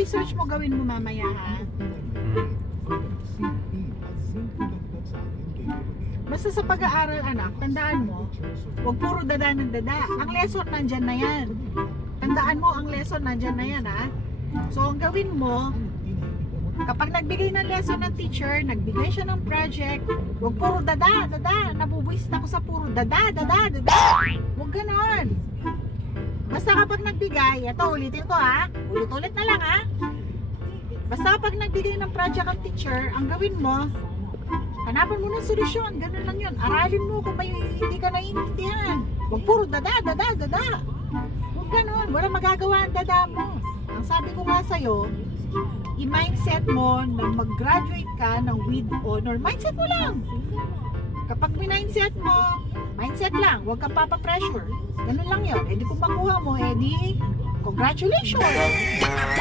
research mo, gawin mo mamaya ha. Basta sa pag-aaral anak, tandaan mo, huwag puro dada ng dada. Ang lesson nandyan na yan. Tandaan mo, ang lesson nandyan na yan ha. So ang gawin mo, kapag nagbigay ng lesson ng teacher, nagbigay siya ng project, huwag puro dada, dada. Nabubuisit ako sa puro dada, dada, dada. Huwag ganon. Basta kapag nagbigay, ito ulitin ko ha, ulit-ulit na lang ha. Basta kapag nagbigay ng project ang teacher, ang gawin mo, hanapan mo ng solusyon, ganun lang yun. Aralin mo kung may hindi ka naiintindihan. Huwag puro dada, dada, dada. Huwag ganon, walang magagawa ang dada mo. Ang sabi ko nga sa'yo, i-mindset mo na mag-graduate ka ng with honor. Mindset mo lang. Kapag mindset mo, mindset lang. Huwag kang papapressure. Ganun lang yun. E di kung makuha mo, e di congratulations!